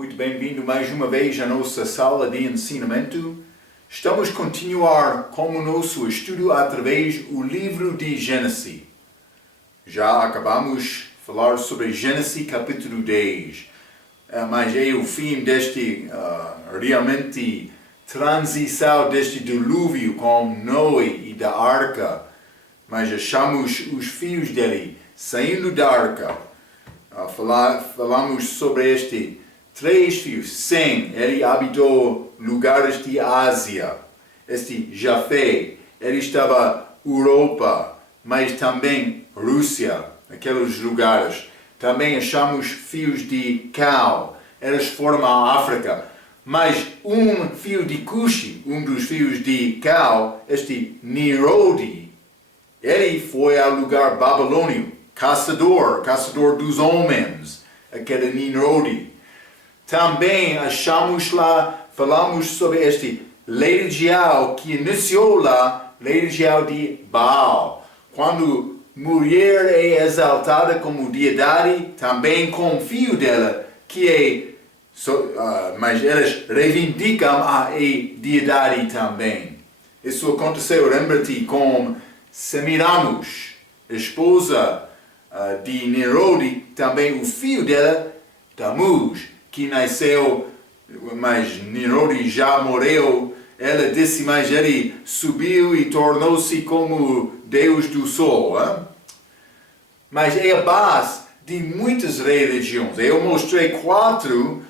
Muito bem-vindo mais uma vez à nossa sala de ensinamento. Estamos a continuar com o nosso estudo através do livro de Gênesis. Já acabamos de falar sobre Gênesis capítulo 10, mas é o fim deste realmente transição deste dilúvio com Noé e da arca. Mas achamos os filhos dele saindo da arca. Falamos sobre este 3 filhos. Sem, ele habitou lugares de Ásia. Este Jafé, ele estava na Europa, mas também Rússia, aqueles lugares. Também achamos filhos de Cal, eles foram à África. Mas um filho de Cuxi, um dos filhos de Cal, este Nimrod, ele foi ao lugar babilônio, caçador dos homens, aquele Nimrod. Também achamos lá, falamos sobre este religião que iniciou lá, religião de Baal. Quando mulher é exaltada como deidade, também com o filho dela, que é, mas eles reivindicam a deidade também. Isso aconteceu, lembra-te, com Semiramis, esposa de Nimrod, também o filho dela, Tammuz, que nasceu, mas Nimrod já morreu. Ela disse, mas ele subiu e tornou-se como Deus do Sol. Hein? Mas é a base de muitas religiões. Eu mostrei 4,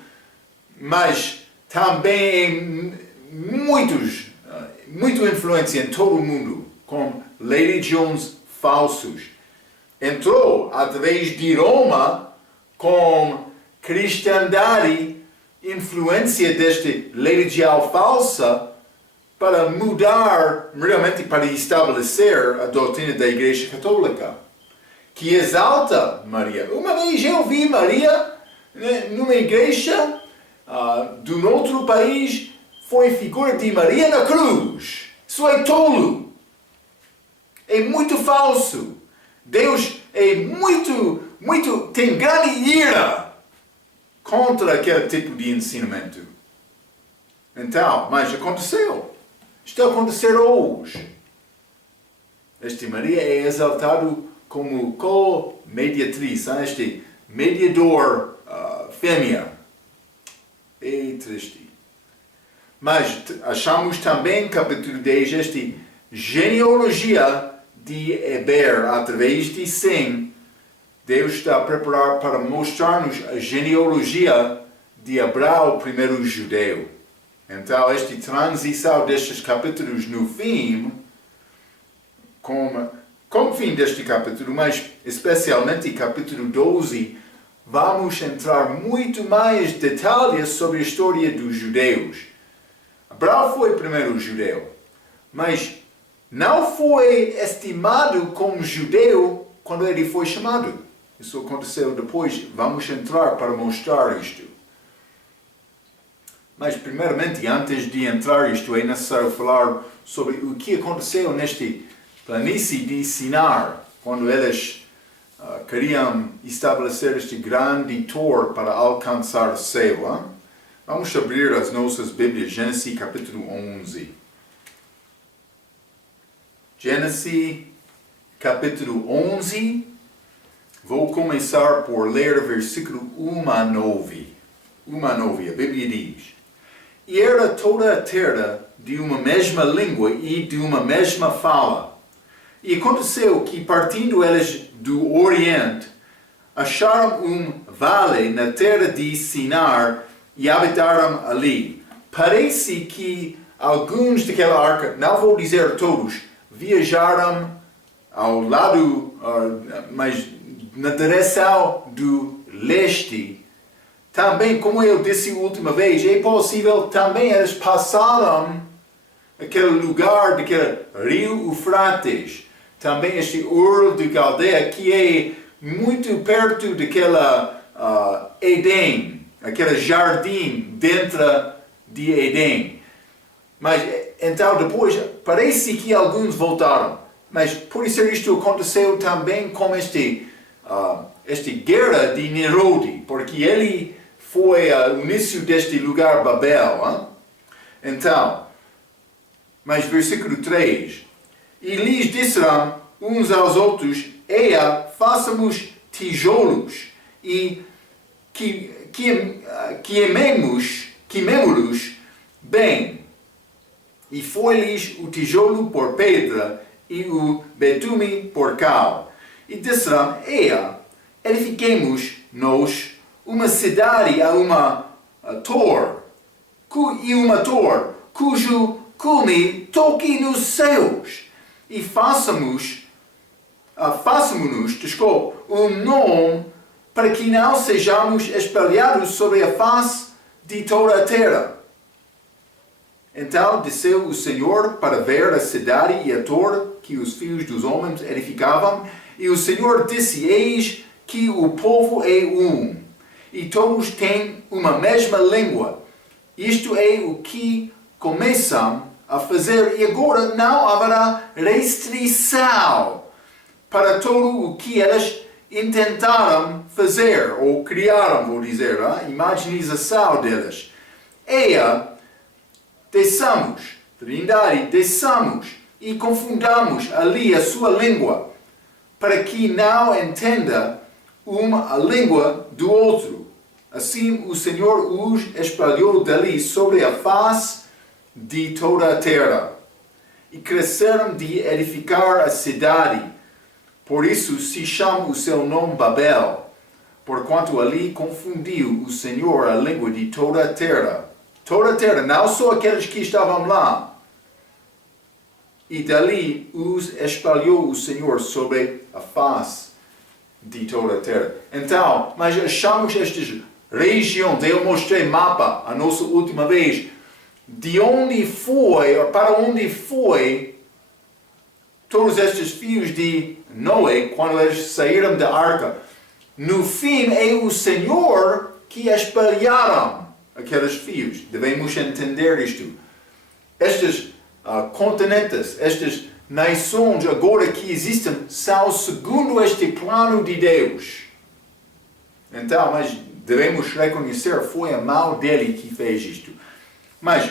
mas também muito influência em todo o mundo, com religiões falsas. Entrou através de Roma com cristandade, influência desta religião falsa para mudar, realmente para estabelecer a doutrina da Igreja Católica, que exalta Maria. Uma vez eu vi Maria numa igreja de um outro país, foi figura de Maria na cruz. Isso é tolo. É muito falso. Deus é tem grande ira contra aquele tipo de ensinamento. Então, mas aconteceu. Está a acontecer hoje. Esta Maria é exaltado como co-mediatriz, este mediador fêmea. É triste. Mas achamos também, capítulo 10, esta genealogia de Eber, através de Sem. Deus está a preparar para mostrar-nos a genealogia de Abraão, o primeiro judeu. Então, esta transição destes capítulos no fim, como fim deste capítulo, mas especialmente capítulo 12, vamos entrar muito mais detalhes sobre a história dos judeus. Abraão foi o primeiro judeu, mas não foi estimado como judeu quando ele foi chamado. Isso aconteceu depois. Vamos entrar para mostrar isto. Mas, primeiramente, antes de entrar isto, é necessário falar sobre o que aconteceu neste planície de Sinar, quando eles queriam estabelecer este grande tour para alcançar o céu. Hein? Vamos abrir as nossas Bíblias, Gênesis capítulo 11. Gênesis capítulo 11. Vou começar por ler versículo 1 a 9. 1 a 9, a Bíblia diz: E era toda a terra de uma mesma língua e de uma mesma fala. E aconteceu que, partindo eles do Oriente, acharam um vale na terra de Sinar e habitaram ali. Parece que alguns daquela arca, não vou dizer todos, viajaram ao lado, mas na direção do leste. Também, como eu disse a última vez, é possível também eles passaram aquele lugar daquele rio Eufrates. Também este Ur de Caldeia, que é muito perto daquela Éden, aquele jardim dentro de Éden. Mas então depois parece que alguns voltaram. Mas por isso isto aconteceu também com esta guerra de Nimrod, porque ele foi o início deste lugar Babel. Hein? Então, mas versículo 3. E lhes disseram uns aos outros, eia, façamos tijolos e queimemo-los bem. E foi-lhes o tijolo por pedra e o betume por cal. E disseram, eia, edifiquemos-nos uma cidade a uma torre, cujo cume toque nos céus, e façamos-nos um nome para que não sejamos espalhados sobre a face de toda a terra. Então desceu o Senhor para ver a cidade e a torre que os filhos dos homens edificavam, e o Senhor disse, eis que o povo é um, e todos têm uma mesma língua. Isto é o que começam a fazer, e agora não haverá restrição para todo o que eles intentaram fazer, ou criaram, vou dizer, a imaginização deles. Eia, desçamos, Trindade, desçamos e confundamos ali a sua língua, para que não entenda a língua do outro. Assim o Senhor os espalhou dali sobre a face de toda a terra, e cresceram de edificar a cidade. Por isso se chama o seu nome Babel, porquanto ali confundiu o Senhor a língua de toda a terra. Toda a terra, não só aqueles que estavam lá. E dali os espalhou o Senhor sobre a face de toda a terra. Então, mas achamos estas regiões, eu mostrei mapa a nossa última vez, de onde foi, ou para onde foi, todos estes filhos de Noé, quando eles saíram da arca. No fim, é o Senhor que espalharam aqueles filhos. Devemos entender isto. Estes continentes, estas nações agora que existem, são segundo este plano de Deus. Então, mas devemos reconhecer, foi a mão dele que fez isto. Mas,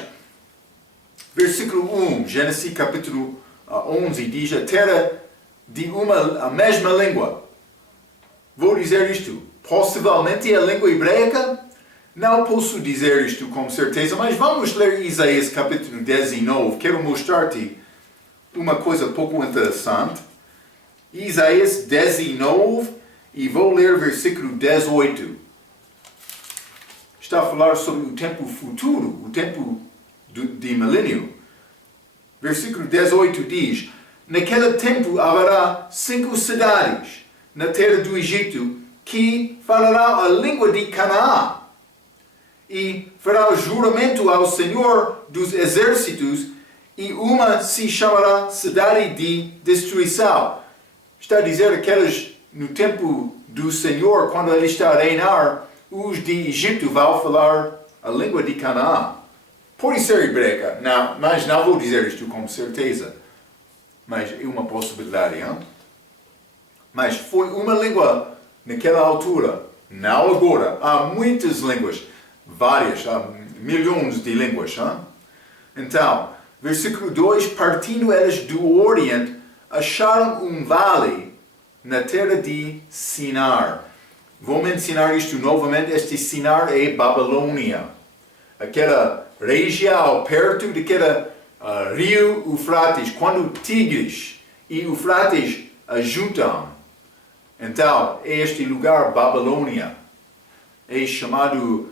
versículo 1, Gênesis capítulo 11, diz a terra de a mesma língua. Vou dizer isto, possivelmente a língua hebraica, não posso dizer isto com certeza, mas vamos ler Isaías capítulo 19. Quero mostrar-te uma coisa pouco interessante. Isaías 19, e vou ler versículo 18. Está a falar sobre o tempo futuro, o tempo de milênio. Versículo 18 diz, naquele tempo haverá 5 cidades na terra do Egito que falarão a língua de Canaã, e fará juramento ao Senhor dos exércitos, e uma se chamará cidade de destruição. Está a dizer aqueles no tempo do Senhor, quando Ele está a reinar, os de Egito vão falar a língua de Canaã. Pode ser hebraica, não, mas não vou dizer isto com certeza. Mas é uma possibilidade, hein? Mas foi uma língua naquela altura, não agora. Há muitas línguas, várias, há milhões de línguas. Hein? Então, versículo 2, partindo eles do Oriente, acharam um vale na terra de Sinar. Vou mencionar isto novamente, este Sinar é Babilônia. Aquela região perto daquele rio Eufrates, quando Tigres e Eufrates juntam. Então, é este lugar Babilônia. É chamado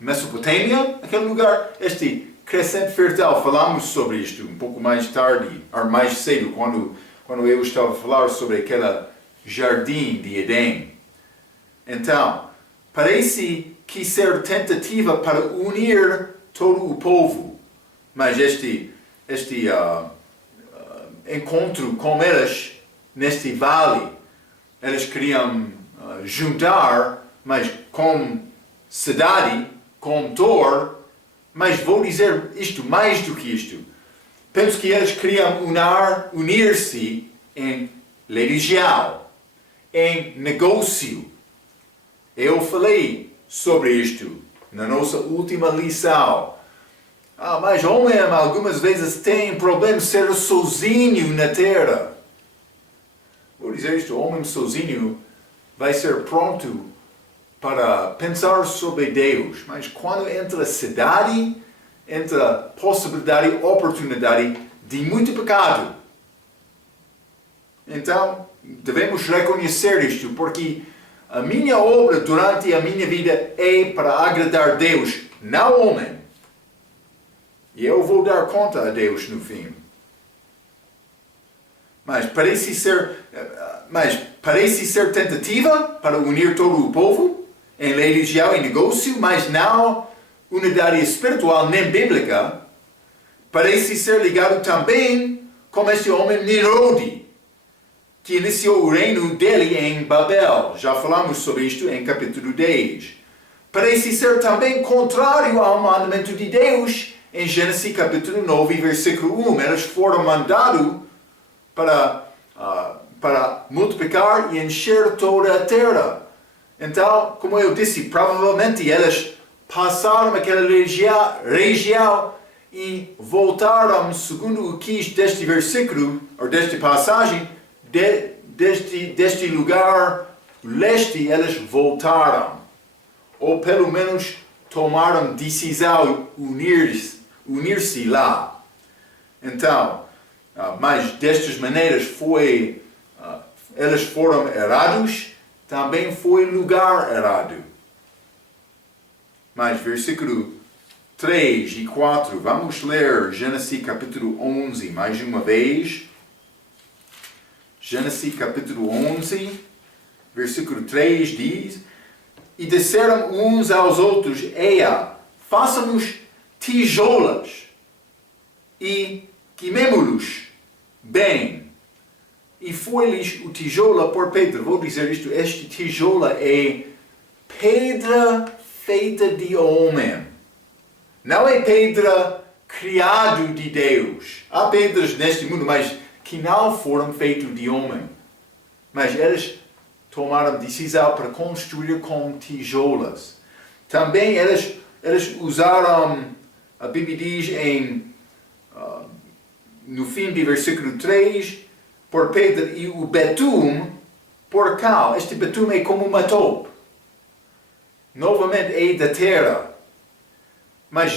Mesopotâmia, aquele lugar, este crescente fértil. Falamos sobre isto um pouco mais tarde, ou mais cedo, quando eu estava a falar sobre aquele jardim de Edém. Então, parece que ser tentativa para unir todo o povo, mas este encontro com eles neste vale, eles queriam juntar, mas com cidade, com torre, mas vou dizer isto, mais do que isto. Penso que eles queriam unir-se em religião, em negócio. Eu falei sobre isto na nossa última lição. Mas homem algumas vezes tem problema de ser sozinho na terra. Vou dizer isto, o homem sozinho vai ser pronto para pensar sobre Deus, mas quando entra a cidade, entra a possibilidade, oportunidade de muito pecado. Então, devemos reconhecer isto, porque a minha obra durante a minha vida é para agradar Deus, não homem. E eu vou dar conta a Deus no fim. Mas parece ser tentativa para unir todo o povo em religião e negócio, mas não unidade espiritual nem bíblica. Parece ser ligado também com este homem Nimrod, que iniciou o reino dele em Babel. Já falamos sobre isto em capítulo 10. Parece ser também contrário ao mandamento de Deus em Gênesis capítulo 9, versículo 1. Eles foram mandados para multiplicar e encher toda a terra. Então, como eu disse, provavelmente eles passaram aquela região e voltaram, segundo o que deste versículo, ou desta passagem, deste lugar leste, eles voltaram. Ou pelo menos tomaram decisão unir-se lá. Então, mas destas maneiras eles foram errados, também foi lugar errado. Mas versículo 3 e 4, vamos ler Gênesis capítulo 11 mais uma vez. Gênesis capítulo 11, versículo 3 diz: E disseram uns aos outros: Eia, façamos tijolos e queimemo-los bem. E foi-lhes o tijolo por pedra. Vou dizer isto, este tijolo é pedra feita de homem. Não é pedra criada de Deus. Há pedras neste mundo, mas que não foram feitas de homem. Mas eles tomaram decisão para construir com tijolos. Também eles usaram, a Bíblia diz no fim do versículo 3, por pedra, e o betume por cal. Este betume é como uma tope. Novamente é da terra. Mas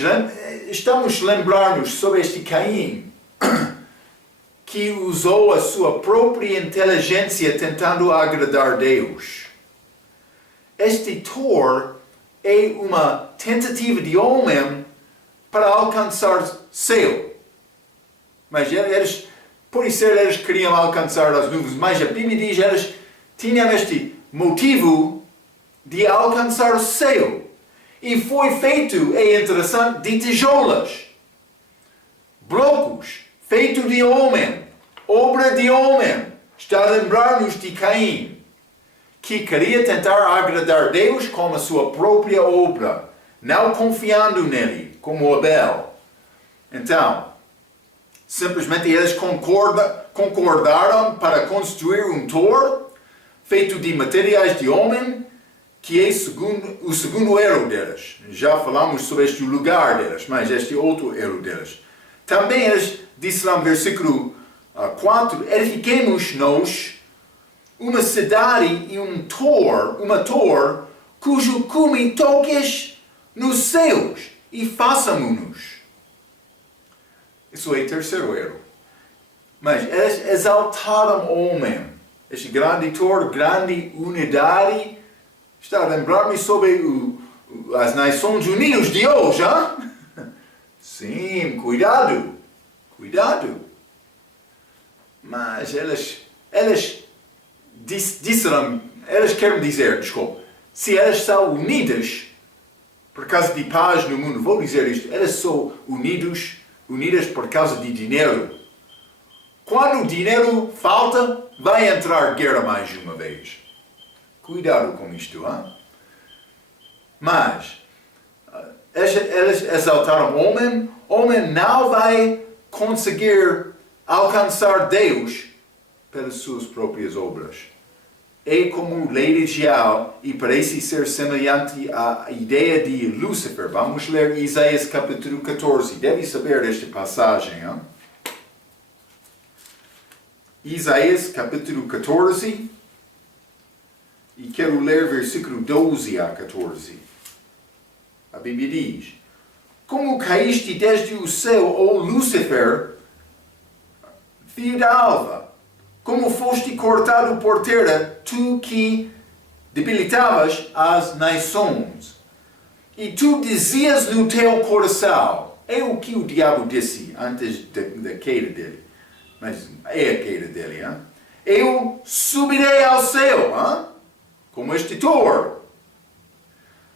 estamos a lembrar-nos sobre este Caim, que usou a sua própria inteligência tentando agradar Deus. Este Thor é uma tentativa de homem para alcançar céu. Mas por isso eles queriam alcançar as nuvens, mas a Bíblia diz que eles tinham este motivo de alcançar o céu. E foi feito, é interessante, de tijolos, blocos, feito de homem, obra de homem. Está a lembrar-nos de Caim, que queria tentar agradar Deus com a sua própria obra, não confiando nele, como Abel. Então, simplesmente eles concordaram para construir um Thor feito de materiais de homem, que é o segundo erro deles. Já falamos sobre este lugar deles, mas este outro erro deles. Também eles disseram no versículo 4, edifiquemos nós uma cidade e uma torre, cujo cume toques nos céus, e façamos-nos. Isso é o terceiro erro. Mas eles exaltaram o homem. Este grande torre, grande unidade, está a lembrar-me sobre as Nações Unidas de hoje, hein? Sim, cuidado. Mas eles querem dizer, se eles são unidas por causa de paz no mundo, vou dizer isto, eles são unidas por causa de dinheiro. Quando o dinheiro falta, vai entrar guerra mais uma vez. Cuidado com isto, hein? Mas eles exaltaram o homem não vai conseguir alcançar Deus pelas suas próprias obras. é como lei real e parece ser semelhante à ideia de Lúcifer. Vamos ler Isaías capítulo 14. Deve saber esta passagem. Hein? Isaías capítulo 14. E quero ler versículo 12 a 14. A Bíblia diz: Como caíste desde o céu, ó Lúcifer, filho da alva, como foste cortado por terra, tu que debilitavas as nações. E tu dizias no teu coração, é o que o diabo disse antes da queda dele, mas é a queda dele, hein? Eu subirei ao céu, hein? Como este touro.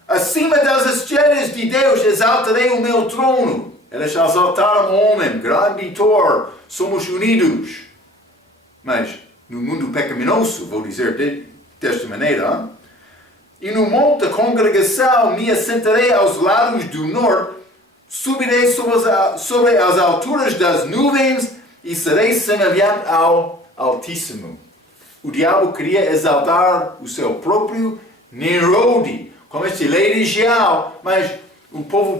Acima das estrelas de Deus exaltarei o meu trono. Eles exaltaram o homem, grande touro, somos unidos. Mas no mundo pecaminoso, vou dizer desta maneira, e no monte da congregação me assentarei aos lados do norte, subirei sobre as alturas das nuvens e serei semelhante ao Altíssimo. O diabo queria exaltar o seu próprio Nerode, como este lei regial, mas o povo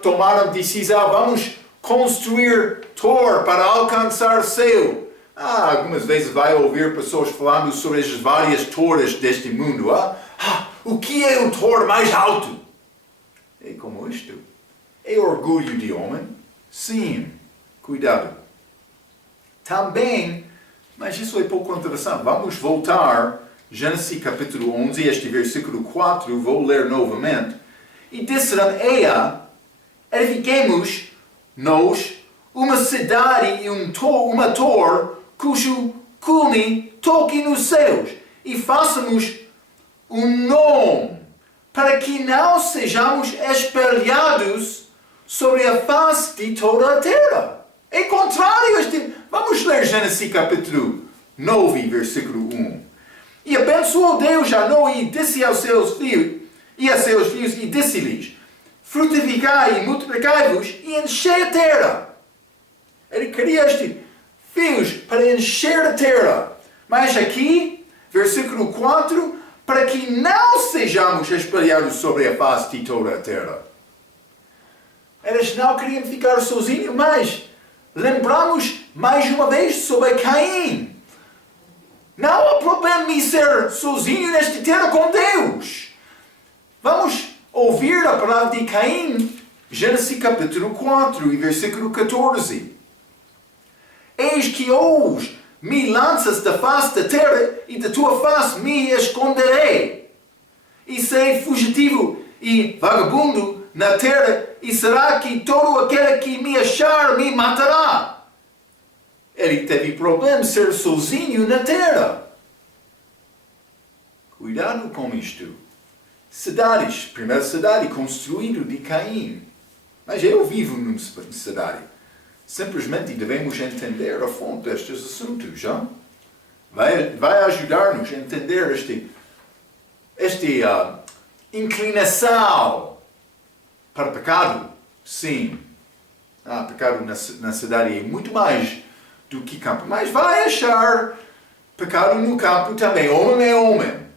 tomaram decisão, vamos construir torre para alcançar o céu. Algumas vezes vai ouvir pessoas falando sobre as várias torres deste mundo. O que é o torre mais alto? É como isto. É orgulho de homem? Sim. Cuidado. Também, mas isso é pouco interessante. Vamos voltar, Gênesis capítulo 11, este versículo 4, vou ler novamente. E disseram, edifiquemos nós uma cidade e uma torre cujo cume toque nos céus, e façamos um nome, para que não sejamos espalhados sobre a face de toda a terra. É contrário a este. Vamos ler Gênesis capítulo 9, versículo 1. E abençoou Deus a Noé e disse aos seus filhos, e disse-lhes, frutificai e multiplicai-vos e enchei a terra. Ele queria filhos para encher a terra. Mas aqui, versículo 4, para que não sejamos espalhados sobre a face de toda a terra. Eles não queriam ficar sozinhos, mas lembramos mais uma vez sobre Caim. Não há problema em ser sozinho nesta terra com Deus. Vamos ouvir a palavra de Caim, Gênesis capítulo 4 e versículo 14. Eis que hoje me lanças da face da terra e da tua face me esconderei. E serei fugitivo e vagabundo na terra, e será que todo aquele que me achar me matará. Ele teve problema de ser sozinho na terra. Cuidado com isto. Cidades, primeira cidade construída de Caim. Mas eu vivo numa cidade. Simplesmente devemos entender a fonte destes assuntos. Já? Vai ajudar-nos a entender esta inclinação para pecado. Sim. Pecado na cidade é muito mais do que campo. Mas vai achar pecado no campo também. Homem é homem.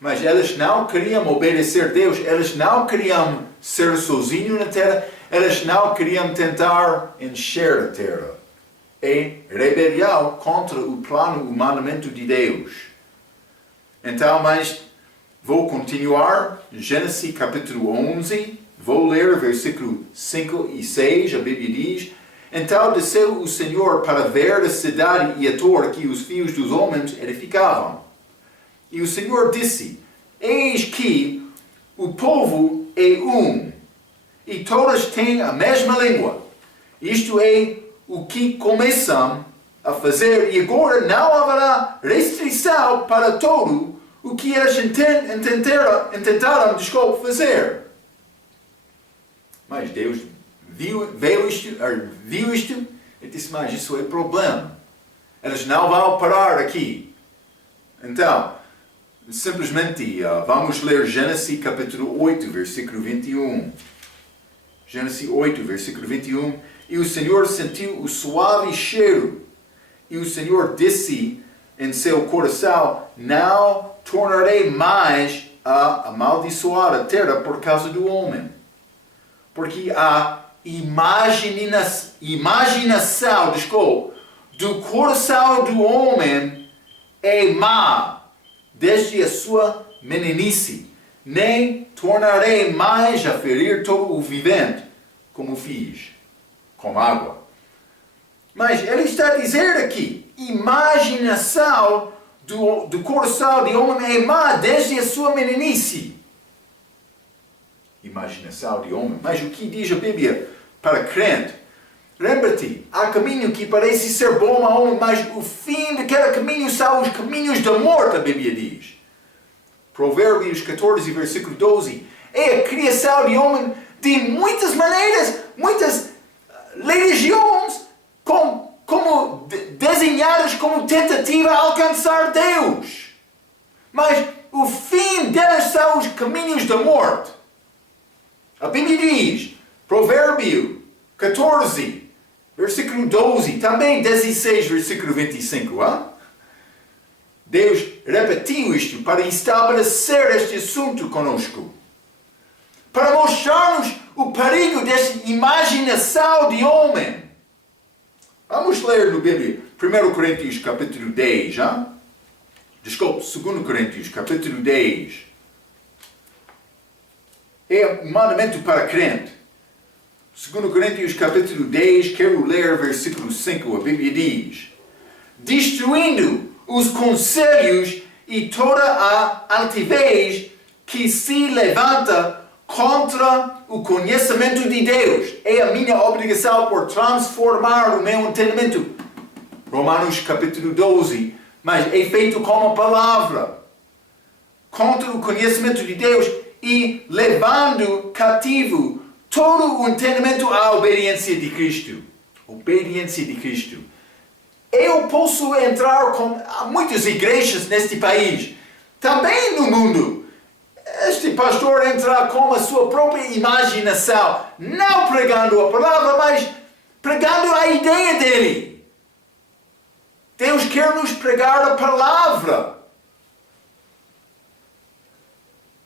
Mas eles não queriam obedecer a Deus. Eles não queriam ser sozinhos na terra. Eles não queriam tentar encher a terra. É rebelião contra o plano, o mandamento de Deus. Então, mas vou continuar. Gênesis capítulo 11. Vou ler versículo 5 e 6. A Bíblia diz: Então desceu o Senhor para ver a cidade e a torre que os filhos dos homens edificavam. E o Senhor disse: Eis que o povo é um, e todas têm a mesma língua. Isto é o que começam a fazer, e agora não haverá restrição para todo o que eles tentaram fazer. Mas Deus viu isto e disse, mas isso é problema. Eles não vão parar aqui. Então, simplesmente vamos ler Gênesis capítulo 8, versículo 21. Gênesis 8, versículo 21. E o Senhor sentiu o suave cheiro. E o Senhor disse, em seu coração, não tornarei mais a amaldiçoar a terra por causa do homem. Porque a imaginação do coração do homem é má, desde a sua meninice. Nem tornarei mais a ferir todo o vivente, como fiz, com água. Mas ele está a dizer aqui, imaginação do coração de homem é má desde a sua meninice. Imaginação de homem. Mas o que diz a Bíblia para crente? Lembra-te, há caminho que parece ser bom a homem, mas o fim daquele caminho são os caminhos da morte, a Bíblia diz. Provérbios 14, versículo 12. É a criação de homem de muitas maneiras, muitas religiões, como desenhadas como tentativa de alcançar Deus. Mas o fim delas são os caminhos da morte. A Bíblia diz, Provérbio 14, versículo 12, também 16, versículo 25. Deus repetiu isto para estabelecer este assunto conosco. Para mostrar-nos o perigo desta imaginação de homem. Vamos ler no Bíblia, 1 Coríntios capítulo 10, Desculpe, 2 Coríntios capítulo 10. É um mandamento para crente. 2 Coríntios capítulo 10, quero ler versículo 5, a Bíblia diz: destruindo os conselhos e toda a altivez que se levanta contra o conhecimento de Deus. É a minha obrigação por transformar o meu entendimento. Romanos capítulo 12. Mas é feito com a palavra. Contra o conhecimento de Deus e levando cativo todo o entendimento à obediência de Cristo. Obediência de Cristo. Eu posso entrar com muitas igrejas neste país, também no mundo. Este pastor entra com a sua própria imaginação, não pregando a palavra, mas pregando a ideia dele. Deus quer nos pregar a palavra.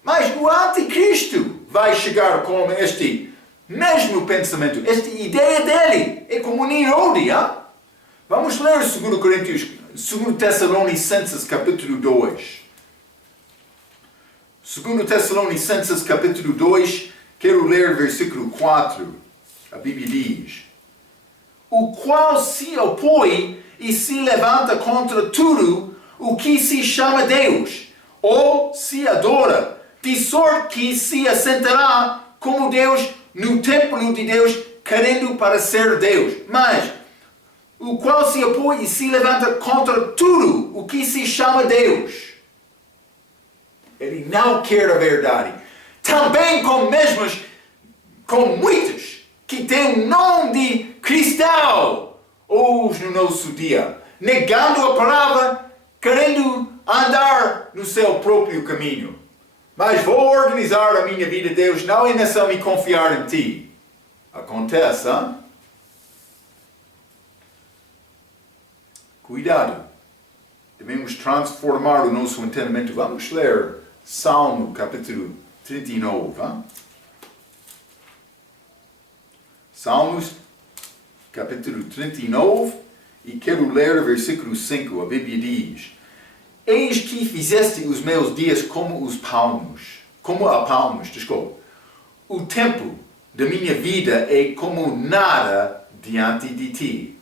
Mas o anticristo vai chegar com este mesmo pensamento, esta ideia dele. É como Nirode, Vamos ler 2 Tessalonicenses capítulo 2. 2 Tessalonicenses capítulo 2, quero ler versículo 4. A Bíblia diz: o qual se opõe e se levanta contra tudo o que se chama Deus, ou se adora, de sorte que se assentará como Deus no templo de Deus, querendo para ser Deus. Mas o qual se opõe e se levanta contra tudo o que se chama Deus. Ele não quer a verdade. Também com muitos que têm o nome de cristão, hoje no nosso dia, negando a palavra, querendo andar no seu próprio caminho. Mas vou organizar a minha vida, Deus, não é necessário me confiar em ti. Acontece, Cuidado. Devemos transformar o nosso entendimento. Vamos ler Salmo capítulo 39. Salmos capítulo 39 e quero ler o versículo 5. A Bíblia diz: eis que fizeste os meus dias como a palmos. O tempo da minha vida é como nada diante de ti.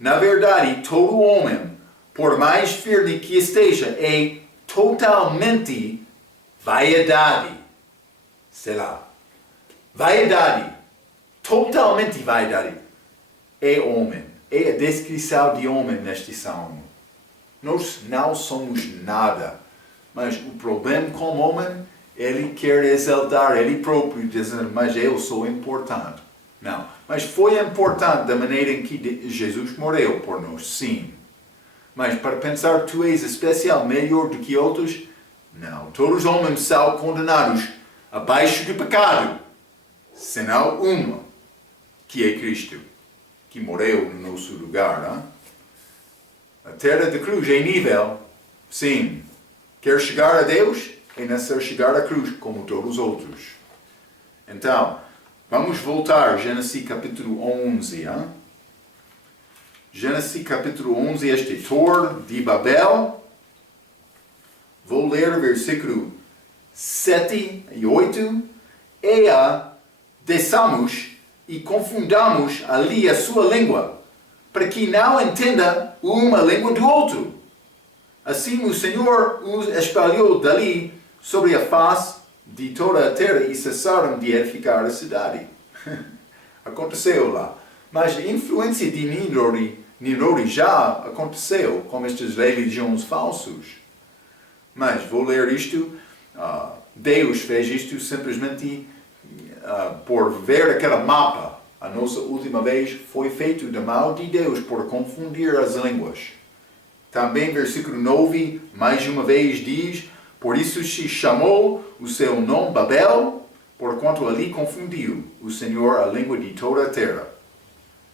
Na verdade, todo homem, por mais firme que esteja, é totalmente vaidade. Sei lá. Vaidade. Totalmente vaidade. É homem. É a descrição de homem neste salmo. Nós não somos nada. Mas o problema com o homem, ele quer exaltar ele próprio, dizendo, mas eu sou importante. Não. Mas foi importante da maneira em que Jesus morreu por nós, sim. Mas para pensar tu és especial, melhor do que outros, não. Todos os homens são condenados abaixo do pecado, senão uma, que é Cristo, que morreu no nosso lugar. A terra da cruz é nível, sim. Quer chegar a Deus? É necessário chegar à cruz, como todos os outros. Então, vamos voltar a Gênesis capítulo 11. Hein? Gênesis capítulo 11, este Torre de Babel. Vou ler versículo 7 e 8. Desçamos e confundamos ali a sua língua, para que não entenda uma língua do outro. Assim o Senhor os espalhou dali sobre a face de toda a terra e cessaram de edificar a cidade. Aconteceu lá. Mas a influência de Nimrod já aconteceu com estas religiões falsas. Mas vou ler isto. Deus fez isto simplesmente por ver aquele mapa. A nossa última vez foi feito do mal de Deus por confundir as línguas. Também versículo 9, mais uma vez diz: por isso se chamou o seu nome Babel, porquanto ali confundiu o Senhor a língua de toda a terra.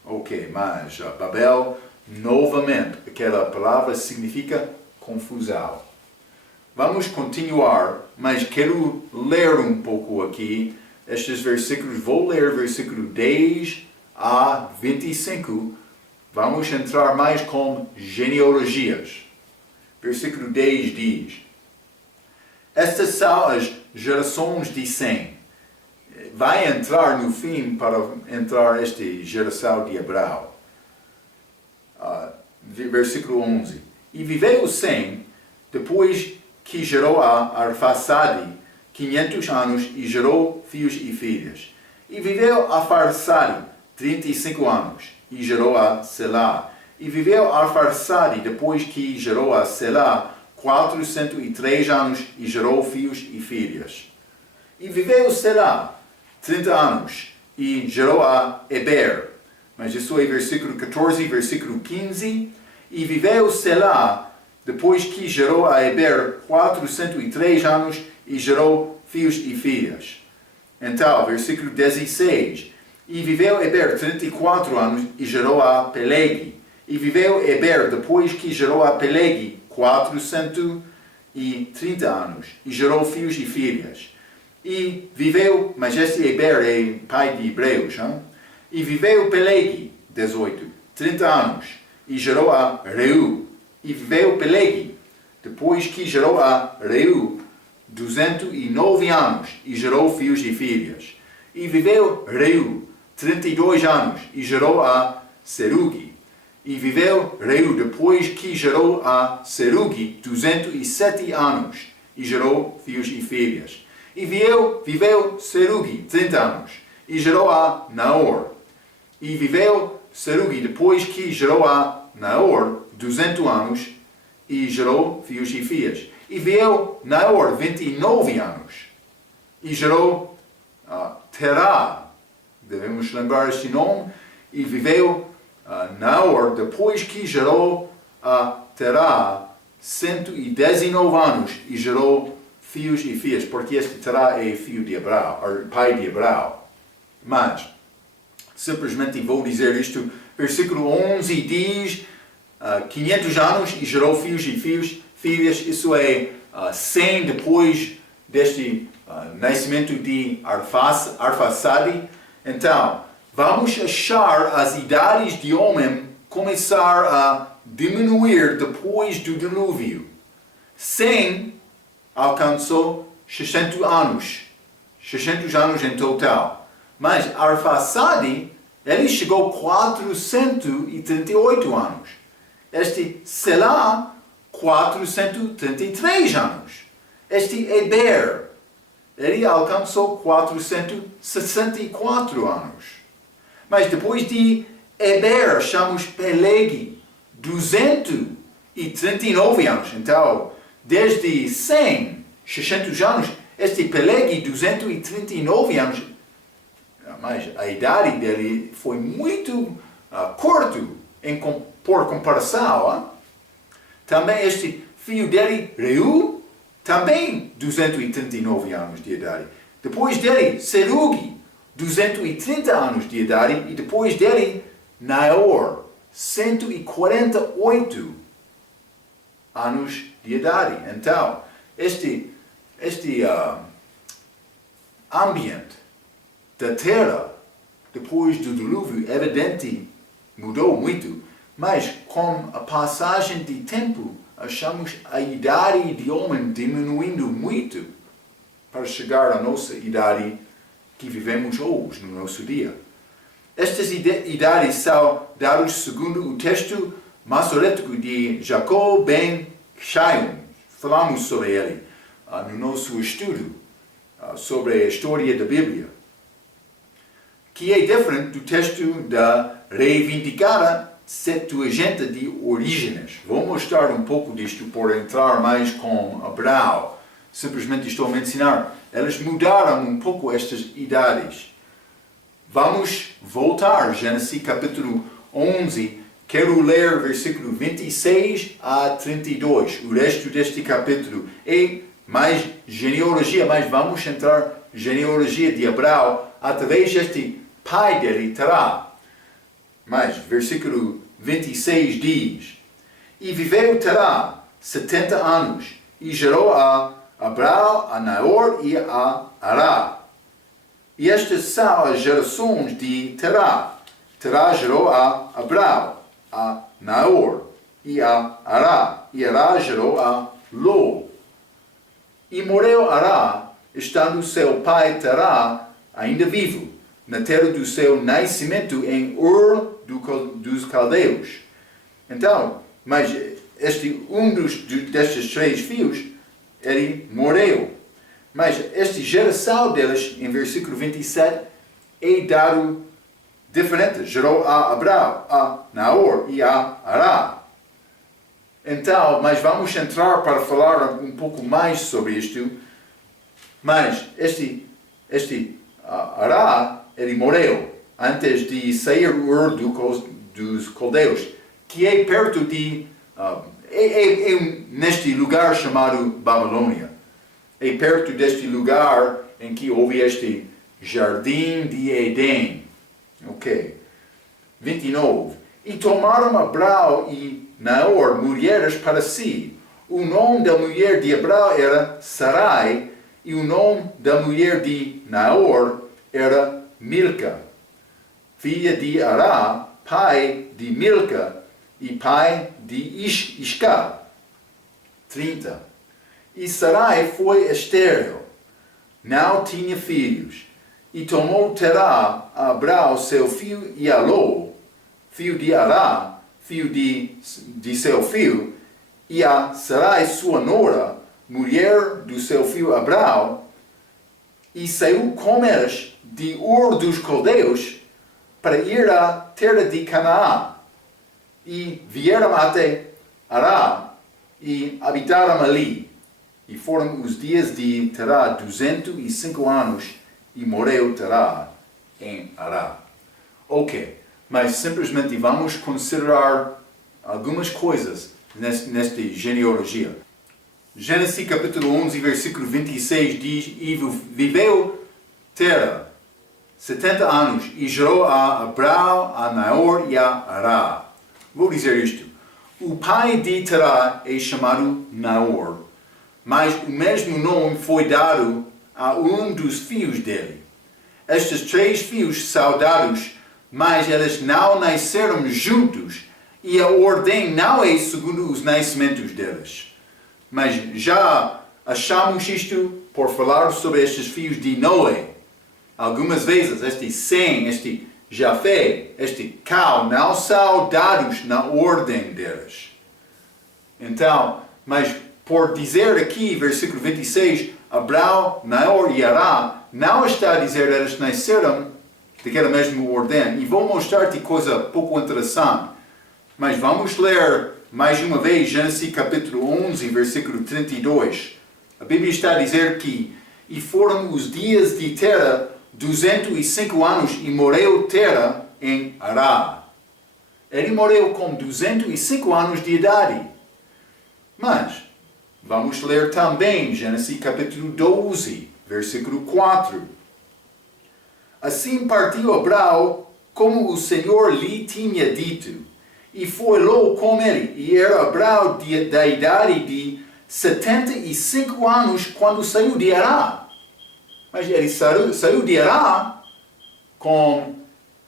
Ok, mas Babel, novamente, aquela palavra significa confusão. Vamos continuar, mas quero ler um pouco aqui estes versículos. Vou ler versículo 10 a 25. Vamos entrar mais com genealogias. Versículo 10 diz: estas são as gerações de Sem. Vai entrar no fim para entrar esta geração de Abraão. Versículo 11. E viveu Sem, depois que gerou a Arfaxade, 500 anos, e gerou filhos e filhas. E viveu Arfaxade 35 anos, e gerou a Selá. E viveu Arfaxade, depois que gerou a Selá, 403 anos, e gerou filhos e filhas. E viveu Selá 30 anos, e gerou a Eber. Mas isso é versículo 14, versículo 15. E viveu Selá, depois que gerou a Eber, 403 anos, e gerou filhos e filhas. Então, versículo 16. E viveu Eber 34 anos, e gerou a Peleg. E viveu Eber, depois que gerou a Peleg, 430 anos, e gerou filhos e filhas. E viveu, mas este Eber é pai de Hebreus, hein? E viveu Peleg, 18, 30 anos, e gerou a Reu. E viveu Peleg, depois que gerou a Reu, 209 anos, e gerou filhos e filhas. E viveu Reu 32 anos, e gerou a Serugi. E viveu Reu, depois que gerou a Serugi, 207 anos, e gerou filhos e filhas. E viveu Serugi 30 anos, e gerou a Naor. E viveu Serugi, depois que gerou a Naor, 200 anos, e gerou filhos e filhas. E viveu Naor 29 anos, e gerou Terá. Devemos lembrar este nome. E viveu Naor, depois que gerou Terá, 119 anos, e gerou filhos e filhas, porque este Terá é filho de Abraão, ou pai de Abraão. Mas, simplesmente vou dizer isto, versículo 11 diz: 500 anos, e gerou filhos e filhas. Isso é 100 depois deste nascimento de Arfaxade. Então, vamos achar as idades de homem começar a diminuir depois do dilúvio. 100 alcançou 600 anos. 600 anos em total. Mas Arfaxade, ele chegou a 438 anos. Este Selá, 433 anos. Este Eber, ele alcançou 464 anos. Mas depois de Eber, chamamos Peleg, 239 anos. Então, desde 100, 600 anos, este Peleg, 239 anos. Mas a idade dele foi muito curto por comparação. Também este filho dele, Reu, também 239 anos de idade. Depois dele, Serugi, 230 anos de idade. E depois dele, Naor, 148 anos de idade. Então, este ambiente da terra, depois do dilúvio, evidente, mudou muito, mas com a passagem de tempo, achamos a idade de homem diminuindo muito para chegar à nossa idade que vivemos hoje, no nosso dia. Estas idades são dadas segundo o texto maçorético de Jacob ben Shaion. Falamos sobre ele no nosso estudo sobre a história da Bíblia, que é diferente do texto da reivindicada Septuaginta de Orígenes. Vou mostrar um pouco disto por entrar mais com Abraão. Simplesmente estou a mencionar. Elas mudaram um pouco estas idades. Vamos voltar, Gênesis capítulo 11. Quero ler versículo 26 a 32. O resto deste capítulo é mais genealogia, mas vamos entrar genealogia de Abraão através deste pai dele, Terá. Mas, versículo 26 diz: E viveu Terá 70 anos, e gerou a Abraão, a Naor e a Ará. E estas são as gerações de Terá. Terá gerou a Abraão, a Naor e a Ará. E Ará gerou a Ló. E morreu Ará, estando seu pai Terá ainda vivo, na terra do seu nascimento em Ur dos Caldeus. Então, mas destes 3 filhos, ele morreu. Mas esta geração deles, em versículo 27, é dado diferente. Gerou a Abraão, a Naor e a Ará. Então, mas vamos entrar para falar um pouco mais sobre isto. Mas este Ará, ele morreu antes de sair Ur dos Caldeus, que é perto de... neste lugar chamado Babilônia. É perto deste lugar em que houve este jardim de Éden. Ok. 29. E tomaram Abraão e Naor mulheres para si. O nome da mulher de Abraão era Sarai, e o nome da mulher de Naor era Milca, filha de Ará, pai de Milca e pai de Isca. 30. E Sarai foi estéril, não tinha filhos, e tomou Terá a Abraão seu filho e a Ló, filho de Ará, filho de seu filho, e a Sarai sua nora, mulher do seu filho Abraão, e saiu com eles de Ur dos Caldeus para ir à terra de Canaã. E vieram até Ará e habitaram ali. E foram os dias de Terá 205 anos, e morreu Terá em Ará. Ok, mas simplesmente vamos considerar algumas coisas nesta genealogia. Gênesis capítulo 11, versículo 26 diz: E viveu Terá 70 anos, e gerou a Abraão, a Naor e a Ará. Vou dizer isto. O pai de Terá é chamado Naor, mas o mesmo nome foi dado a um dos filhos dele. Estes 3 filhos são dados, mas eles não nasceram juntos, e a ordem não é segundo os nascimentos deles. Mas já achamos isto por falar sobre estes filhos de Noé. Algumas vezes este Sem, este Jafé, este Cal não são dados na ordem deles. Então, mas por dizer aqui, versículo 26, Abraão, Naor e Ará, não está a dizer que eles nasceram daquela mesma ordem. E vou mostrar-te coisa pouco interessante. Mas vamos ler mais uma vez Gênesis capítulo 11, versículo 32. A Bíblia está a dizer que: E foram os dias de Terá 205 anos, e morreu Terá em Ará. Ele morreu com 205 anos de idade. Mas vamos ler também Gênesis capítulo 12, versículo 4. Assim partiu Abraão como o Senhor lhe tinha dito, e foi logo com ele. E era Abraão da idade de 75 anos quando saiu de Ará. Mas ele saiu de Ará com,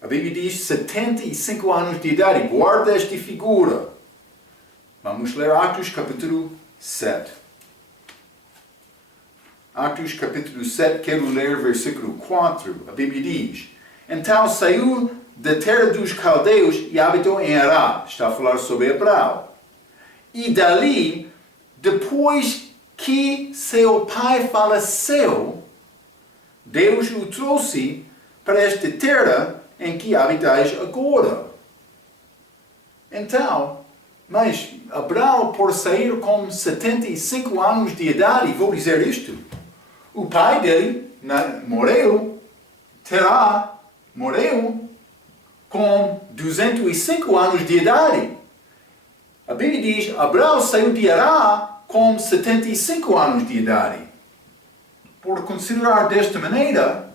a Bíblia diz, 75 anos de idade. Guarda esta figura. Vamos ler Atos capítulo 7. Atos capítulo 7, quero ler versículo 4. A Bíblia diz: Então saiu da terra dos caldeus e habitou em Ará. Está a falar sobre Abraão. E dali, depois que seu pai faleceu, Deus o trouxe para esta terra em que habitais agora. Então, mas Abraão, por sair com 75 anos de idade, vou dizer isto, o pai dele morreu, Terá morreu com 205 anos de idade. A Bíblia diz, Abraão saiu de Ará com 75 anos de idade. Por considerar desta maneira,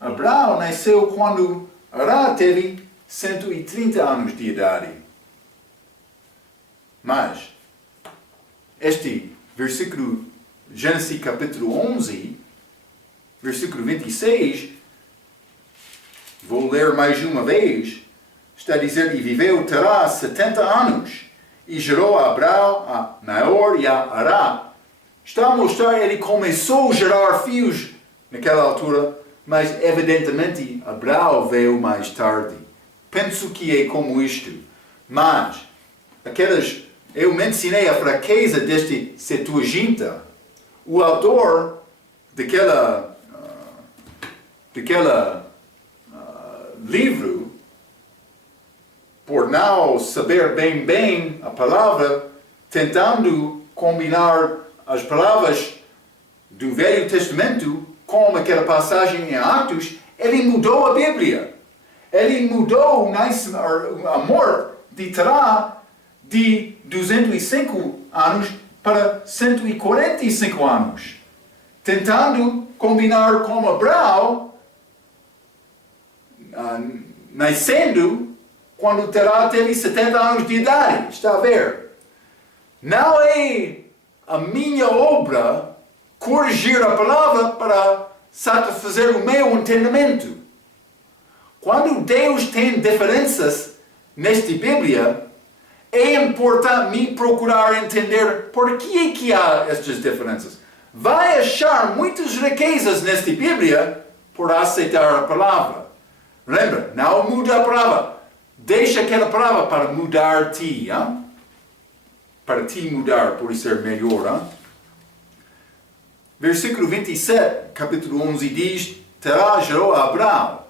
Abraão nasceu quando Ará teve 130 anos de idade. Mas, este versículo, Gênesis capítulo 11, versículo 26, vou ler mais uma vez, está a dizer, e viveu Terá 70 anos, e gerou a Abraão, a Naor e a Ará. Está a mostrar que ele começou a gerar filhos naquela altura, mas evidentemente Abraão veio mais tarde. Penso que é como isto. Mas, eu mencionei a fraqueza deste Septuaginta. O autor daquela livro, por não saber bem a palavra, tentando combinar as palavras do Velho Testamento com aquela passagem em Atos, ele mudou a Bíblia. Ele mudou a morte de Terá de 205 anos para 145 anos, tentando combinar com Abraão nascendo quando Terá teve 70 anos de idade. Está a ver? Não é a minha obra corrigir a palavra para satisfazer o meu entendimento. Quando Deus tem diferenças nesta Bíblia, é importante me procurar entender por que há estas diferenças. Vai achar muitas riquezas nesta Bíblia por aceitar a palavra. Lembra, não muda a palavra. Deixa aquela palavra para mudar-te. Hein? Para te mudar, por ser melhor. Hein? Versículo 27, capítulo 11 diz, Terá gerou a Abraão.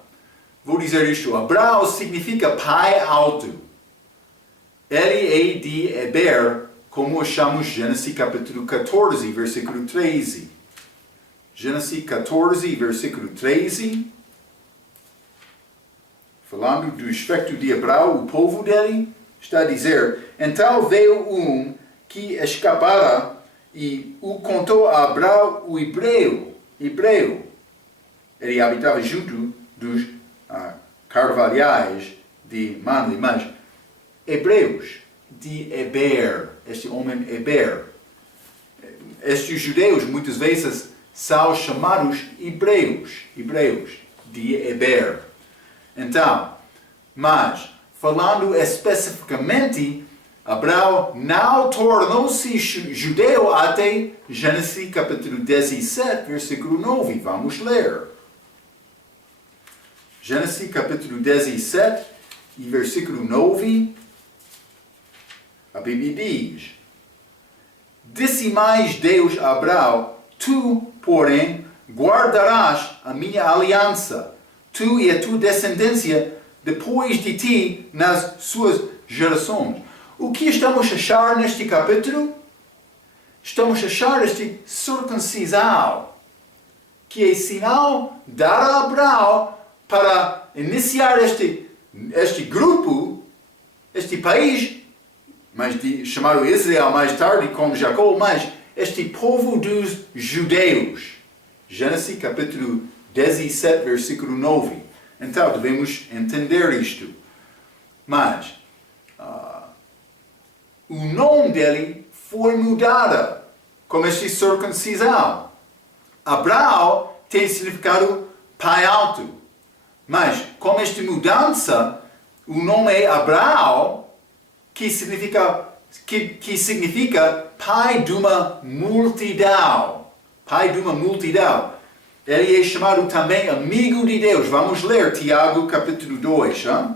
Vou dizer isto, Abraão significa pai alto. Ele é de Eber, como achamos Gênesis capítulo 14, versículo 13. Gênesis 14, versículo 13. Falando do aspecto de Abraão, o povo dele, está a dizer, então veio um que escapara e o contou a Abraão o hebreu. Ele habitava junto dos carvalhais de Manley, mas hebreus de Eber, este homem Eber. Estes judeus muitas vezes são chamados hebreus de Eber. Então, mas falando especificamente, Abraão não tornou-se judeu até Gênesis capítulo 17, versículo 9. Vamos ler. Gênesis capítulo 17 e versículo 9. A Bíblia diz, disse mais Deus a Abraão, tu, porém, guardarás a minha aliança, tu e a tua descendência, depois de ti, nas suas gerações. O que estamos a achar neste capítulo? Estamos a achar este circuncisão, que é sinal dar a Abraão para iniciar este grupo, este país, mas chamado Israel mais tarde como Jacó, mas este povo dos judeus. Gênesis capítulo 17, versículo 9. Então devemos entender isto. Mas o nome dele foi mudado, como este circuncisão. Abraão tem significado pai alto, mas com esta mudança, o nome é Abraão, que significa pai de uma multidão. Pai de uma multidão. Ele é chamado também amigo de Deus. Vamos ler Tiago capítulo 2. Hein?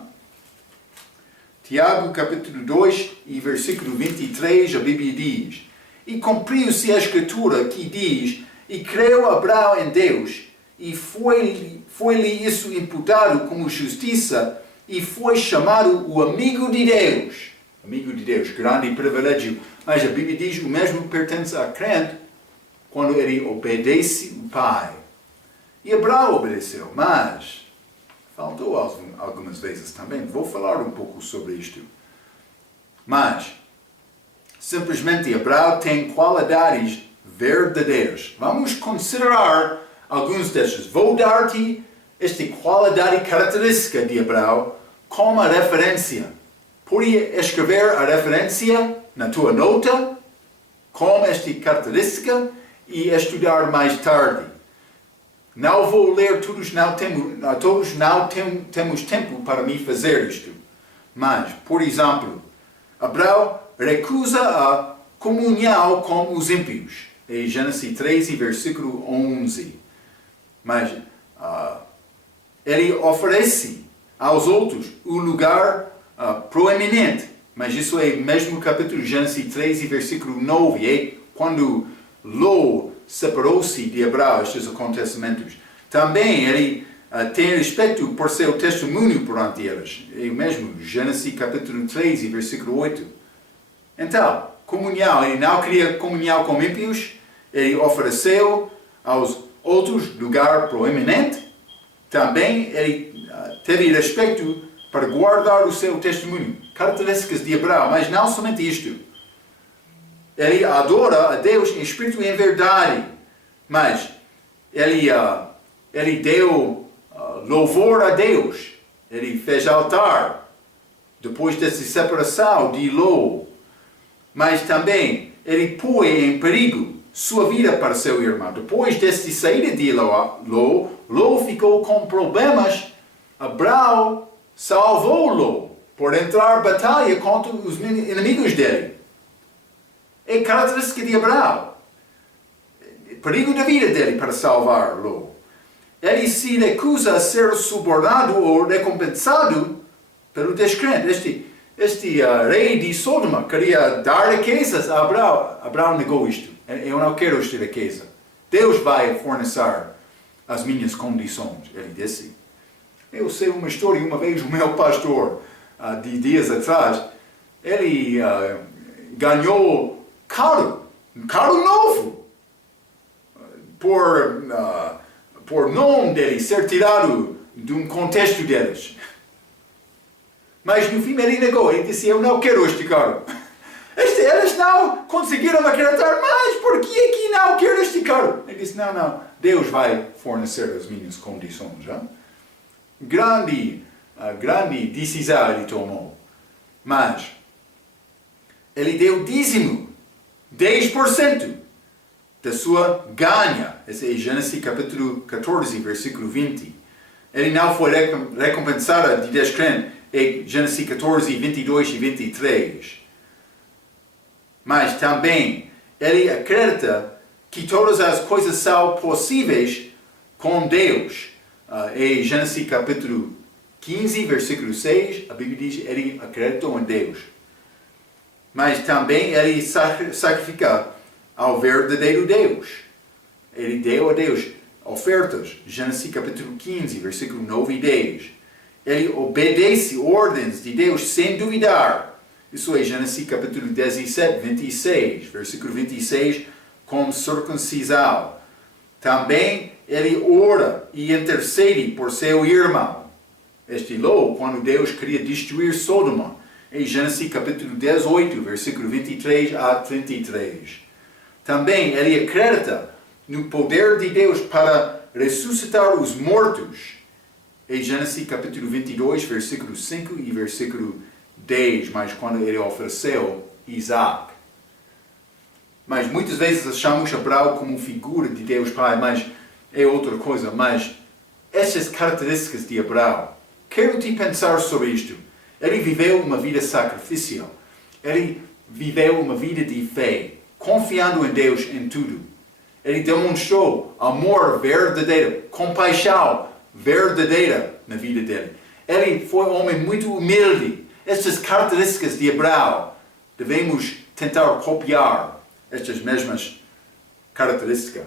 Tiago capítulo 2 e versículo 23, a Bíblia diz: E cumpriu-se a escritura que diz: E creu Abraão em Deus, e foi-lhe isso imputado como justiça, e foi chamado o amigo de Deus. Amigo de Deus, grande privilégio. Mas a Bíblia diz: o mesmo pertence a crente quando ele obedece o Pai. E Abraão obedeceu, mas faltou algumas vezes também. Vou falar um pouco sobre isto. Mas, simplesmente, Abraão tem qualidades verdadeiras. Vamos considerar alguns destes. Vou dar-te esta qualidade característica de Abraão como a referência. Pode escrever a referência na tua nota com esta característica e estudar mais tarde. Não vou ler todos não temos tempo para me fazer isto. Mas, por exemplo, Abraão recusa a comunhão com os ímpios. Em Gênesis 13, versículo 11. Mas ele oferece aos outros o lugar proeminente. Mas isso é mesmo capítulo de Gênesis 13, versículo 9. É quando Ló separou-se de Abraão, estes acontecimentos. Também ele tem respeito por seu testemunho perante eles. É mesmo Gênesis capítulo 13, versículo 8. Então, comunhão. Ele não queria comunhão com ímpios. Ele ofereceu aos outros lugar proeminente. Também ele teve respeito para guardar o seu testemunho. Características de Abraão, mas não somente isto. Ele adora a Deus em espírito e em verdade. Mas ele deu louvor a Deus. Ele fez altar depois dessa separação de Ló. Mas também ele pôs em perigo sua vida para seu irmão. Depois dessa saída de Ló ficou com problemas. Abraão salvou Ló por entrar em batalha contra os inimigos dele. É característica de Abraão. Perigo da vida dele para salvar Ló. Ele se recusa a ser subornado ou recompensado pelo descrente. Este rei de Sodoma queria dar riquezas a Abraão. Abraão negou isto. Eu não quero esta riqueza. Deus vai fornecer as minhas condições. Ele disse. Eu sei uma história. Uma vez o meu pastor, de dias atrás, ele ganhou um carro novo. Por nome dele ser tirado de um contexto deles. Mas no fim ele negou. Ele disse, eu não quero este carro. Eles não conseguiram acreditar, mas por que não quero este carro? Ele disse, não, Deus vai fornecer as minhas condições. Hein? Grande decisão ele tomou. Mas ele deu dízimo, 10% da sua ganha. Esse é Gênesis capítulo 14, versículo 20. Ele não foi recompensado de descrente em Gênesis 14, 22 e 23. Mas também ele acredita que todas as coisas são possíveis com Deus. Em Gênesis capítulo 15, versículo 6, a Bíblia diz que ele acreditou em Deus. Mas também ele sacrifica ao verdadeiro Deus. Ele deu a Deus ofertas. Gênesis capítulo 15, versículo 9 e 10. Ele obedece ordens de Deus sem duvidar. Isso é Gênesis capítulo 17, 26, versículo 26, com circuncisão. Também ele ora e intercede por seu irmão. Este Ló, quando Deus queria destruir Sodoma. Em Gênesis capítulo 18, versículo 23 a 33. Também ele acredita no poder de Deus para ressuscitar os mortos. Em Gênesis capítulo 22, versículo 5 e versículo 10, mas quando ele ofereceu Isaac. Mas muitas vezes achamos Abraão como figura de Deus Pai, mas é outra coisa. Mas essas características de Abraão, quero te pensar sobre isto. Ele viveu uma vida sacrificial. Ele viveu uma vida de fé, confiando em Deus em tudo. Ele demonstrou amor verdadeiro, compaixão verdadeira na vida dele. Ele foi um homem muito humilde. Estas características de Abraão, devemos tentar copiar estas mesmas características.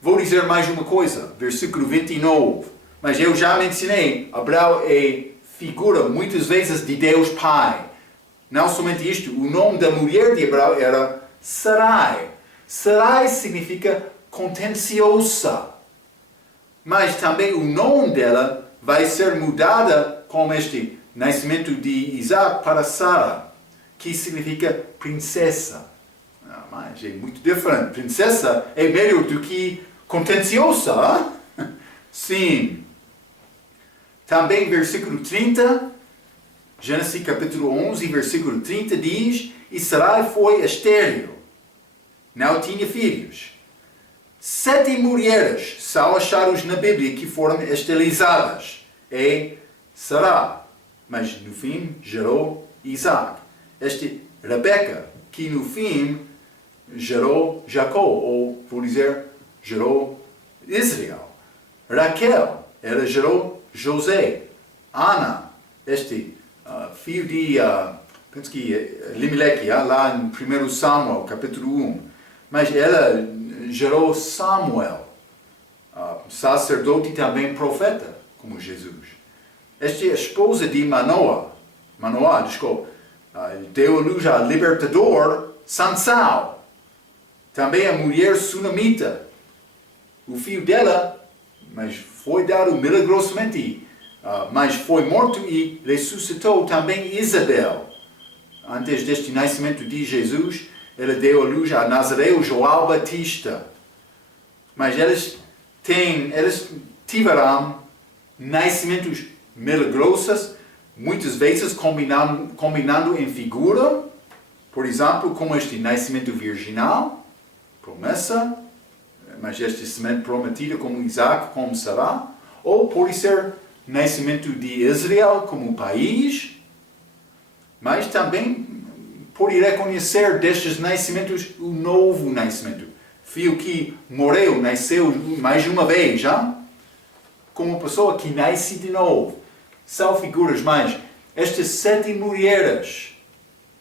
Vou dizer mais uma coisa, versículo 29. Mas eu já mencionei, Abraão é figura muitas vezes de Deus Pai. Não somente isto, o nome da mulher de Abraão era Sarai. Sarai significa contenciosa. Mas também o nome dela vai ser mudada com este nascimento de Isaac para Sara, que significa princesa. Mas é muito diferente. Princesa é melhor do que contenciosa. Sim. Também versículo 30, Gênesis capítulo 11, versículo 30 diz: E Sarai foi estéril, não tinha filhos. 7 mulheres são achadas na Bíblia que foram esterilizadas. É Sarai, mas no fim gerou Isaac. Este Rebeca, que no fim gerou Jacó, ou vou dizer, gerou Israel. Raquel, ela gerou José. Ana, este filho de, penso que Elimelec, lá em 1 Samuel, capítulo 1. Mas ela gerou Samuel, sacerdote e também profeta, como Jesus. Esta é a esposa de Manoá, deu a luz ao libertador Sansão. Também a mulher sunamita. O filho dela, mas foi dado milagrosamente, mas foi morto e ressuscitou também Isabel. Antes deste nascimento de Jesus, ela deu a luz a Nazareu João Batista. Mas eles tiveram nascimentos milagrosos, muitas vezes combinando em figura, por exemplo, como este nascimento virginal, promessa, mas este semente prometida como Isaac, como Sará, ou pode ser nascimento de Israel como país, mas também pode reconhecer destes nascimentos o novo nascimento. Filho que morreu, nasceu mais uma vez, já? Como pessoa que nasce de novo. São figuras, mas estas 7 mulheres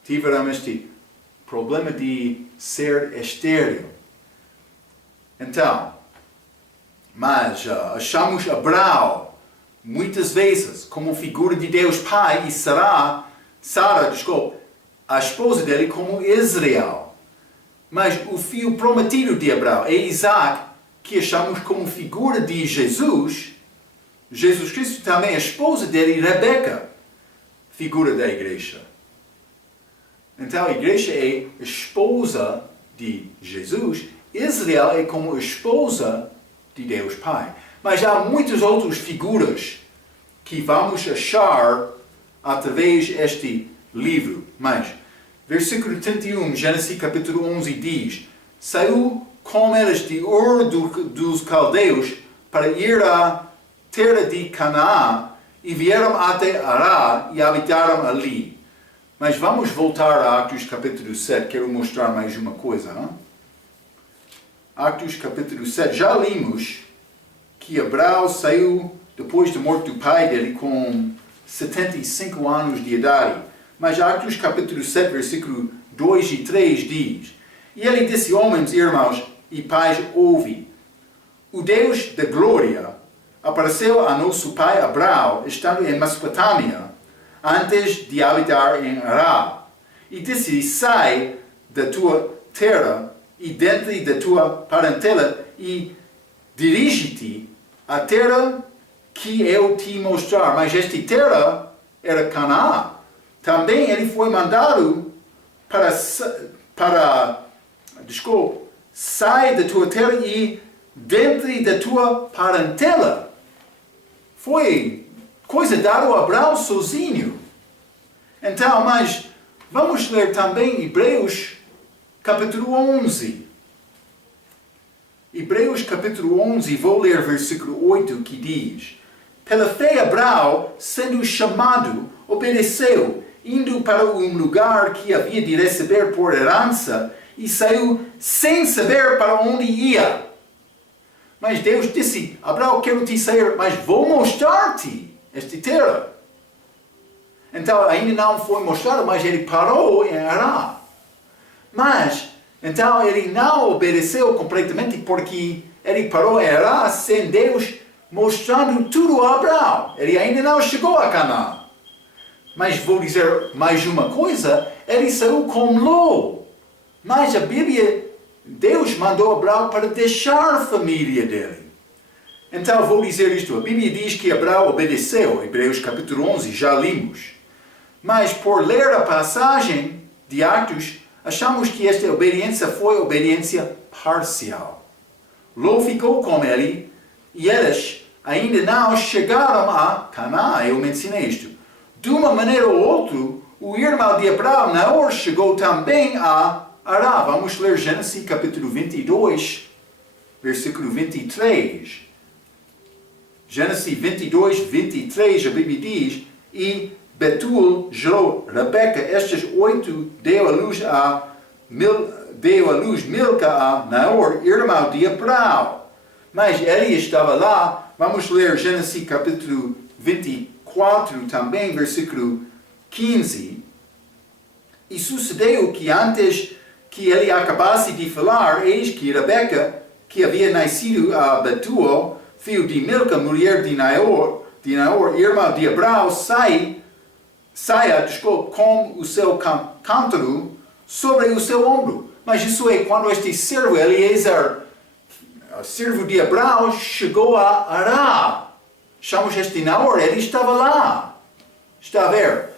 tiveram este problema de ser estéril. Então, mas achamos Abraão muitas vezes como figura de Deus Pai e Sara, a esposa dele como Israel. Mas o filho prometido de Abraão é Isaac, que achamos como figura de Jesus. Jesus Cristo também, a esposa dele, Rebeca, figura da igreja. Então a igreja é a esposa de Jesus. Israel é como a esposa de Deus Pai. Mas há muitas outras figuras que vamos achar através deste livro. Mas, versículo 31, Gênesis capítulo 11 diz: Saiu com eles de Ur dos Caldeus para ir à terra de Canaã e vieram até Ará e habitaram ali. Mas vamos voltar a Atos capítulo 7, quero mostrar mais uma coisa. Não? Atos capítulo 7, já lemos que Abraão saiu depois da morte do pai dele com 75 anos de idade. Mas Atos capítulo 7, versículo 2 e 3 diz: E ele disse: Homens, irmãos e pais, ouve. O Deus da glória apareceu a nosso pai Abraão, estando em Mesopotâmia, antes de habitar em Ará. E disse: Sai da tua terra e dentro da tua parentela e dirige-te à terra que eu te mostrar. Mas esta terra era Canaã. Também ele foi mandado sai da tua terra e dentro da tua parentela. Foi coisa dada a Abraão sozinho. Então, mas vamos ler também Hebreus capítulo 11. Hebreus capítulo 11, vou ler versículo 8, que diz: Pela fé Abraão, sendo chamado, obedeceu, indo para um lugar que havia de receber por herança, e saiu sem saber para onde ia. Mas Deus disse: Abraão, quero te sair, mas vou mostrar-te esta terra. Então ainda não foi mostrado, mas ele parou em Arã. Mas, então ele não obedeceu completamente porque ele parou em Arã sem Deus mostrando tudo a Abraão. Ele ainda não chegou a Canaã. Mas vou dizer mais uma coisa, ele saiu com Ló. Mas a Bíblia, Deus mandou Abraão para deixar a família dele. Então vou dizer isto, a Bíblia diz que Abraão obedeceu, Hebreus capítulo 11, já limos. Mas por ler a passagem de Atos, achamos que esta obediência foi obediência parcial. Ló ficou com ele e eles ainda não chegaram a Canaã, eu mencionei isto. De uma maneira ou outra, o irmão de Abraão, Naor, chegou também a Arã. Vamos ler Gênesis capítulo 22, versículo 23. Gênesis 22, 23, a Bíblia diz: E Betuel gerou Rebeca, estas 8 deu a luz Milca a Naor, irmão de Abraão. Mas ele estava lá. Vamos ler Gênesis capítulo 24 também, versículo 15. E sucedeu que antes que ele acabasse de falar, eis que Rebeca, que havia nascido a Betuel, filho de Milca, mulher de Naor, irmã de Abraão, saia com o seu cântaro sobre o seu ombro. Mas isso é quando este servo, Eliezer, servo de Abraão, chegou a Arã. Chamamos este Naor, ele estava lá. Está a ver?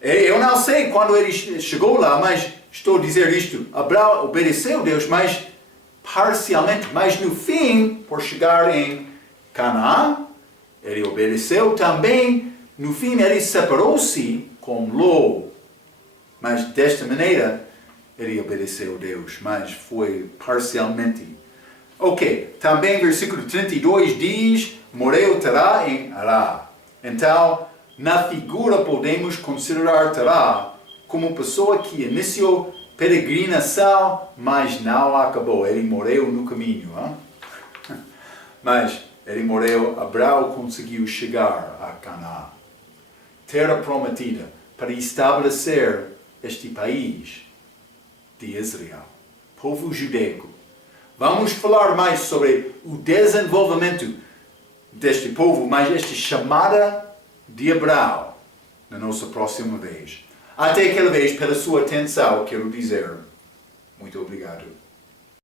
Eu não sei quando ele chegou lá, mas estou a dizer isto. Abraão obedeceu a Deus, mas parcialmente. Mas no fim, por chegar em Canaã, ele obedeceu também. No fim, ele separou-se com Ló. Mas desta maneira, ele obedeceu a Deus, mas foi parcialmente. Ok, também versículo 32 diz: morreu Terá em Arã. Então, na figura podemos considerar Terá como pessoa que iniciou peregrinação, mas não acabou. Ele morreu no caminho. Hein? Mas ele morreu, Abraão conseguiu chegar a Canaã, terra prometida, para estabelecer este país de Israel, povo judaico. Vamos falar mais sobre o desenvolvimento deste povo, mas esta chamada de Abraão, na nossa próxima vez. Até aquela vez, pela sua atenção, quero dizer muito obrigado.